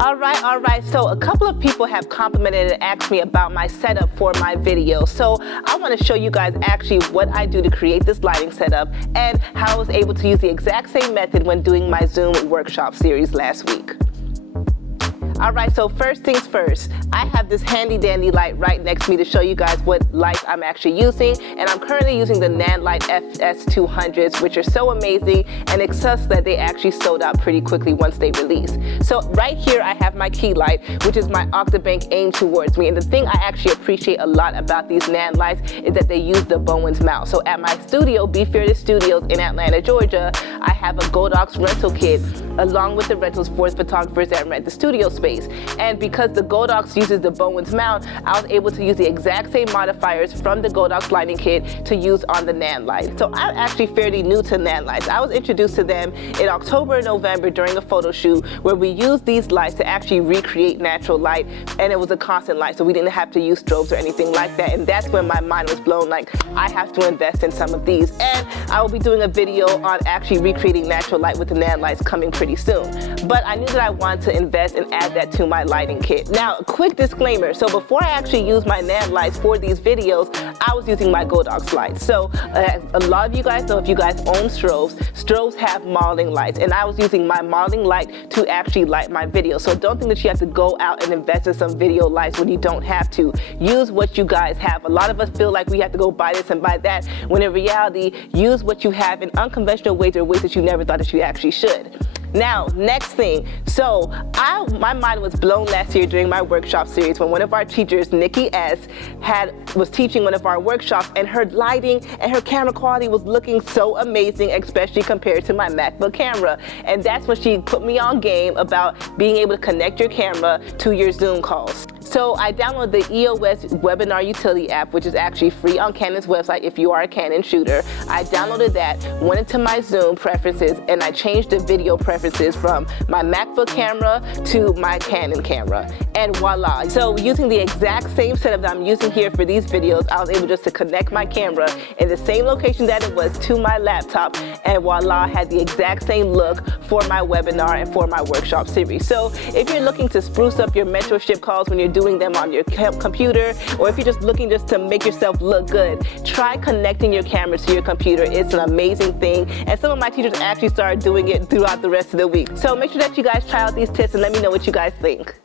All right. So a couple of people have complimented and asked me about my setup for my video. So I want to show you guys actually what I do to create this lighting setup and how I was able to use the exact same method when doing my Zoom workshop series last week. All right, so first things first, I have this handy dandy light right next to me to show you guys what lights I'm actually using, and I'm currently using the Nanlite FS200s, which are so amazing, and it's such that they actually sold out pretty quickly once they release. So right here I have my key light, which is my Octabank aimed towards me, and the thing I actually appreciate a lot about these Nanlites is that they use the Bowens mount. So at my studio, Be Fearless Studios in Atlanta, Georgia, I have a Godox rental kit along with the rentals for photographers that rent the studio space. And because the Godox uses the Bowens mount, I was able to use the exact same modifiers from the Godox lighting kit to use on the Nanlite. So I'm actually fairly new to Nanlites. I was introduced to them in October and November during a photo shoot where we used these lights to actually recreate natural light, and it was a constant light, so we didn't have to use strobes or anything like that. And that's when my mind was blown, like, I have to invest in some of these. And I will be doing a video on actually recreating natural light with the Nanlites coming pretty soon. But I knew that I wanted to invest and add that to my lighting kit. Now, a quick disclaimer. So before I actually used my Nanlites for these videos, I was using my Godox lights. So a lot of you guys know, if you guys own strobes have modeling lights, and I was using my modeling light to actually light my video. So don't think that you have to go out and invest in some video lights when you don't have to. Use what you guys have. A lot of us feel like we have to go buy this and buy that, when in reality, use what you have in unconventional ways or ways that you never thought that you actually should. Now, next thing. So my mind was blown last year during my workshop series when one of our teachers, Nikki S., was teaching one of our workshops, and her lighting and her camera quality was looking so amazing, especially compared to my MacBook camera. And that's when she put me on game about being able to connect your camera to your Zoom calls. So I downloaded the EOS Webinar Utility app, which is actually free on Canon's website if you are a Canon shooter. I downloaded that, went into my Zoom preferences, and I changed the video preferences from my MacBook camera to my Canon camera. And voila. So using the exact same setup that I'm using here for these videos, I was able just to connect my camera in the same location that it was to my laptop, and voila, I had the exact same look for my webinar and for my workshop series. So if you're looking to spruce up your mentorship calls when you're doing them on your computer, or if you're just looking just to make yourself look good, try connecting your camera to your computer. It's an amazing thing, and some of my teachers actually started doing it throughout the rest of the week. So make sure that you guys try out these tips and let me know what you guys think.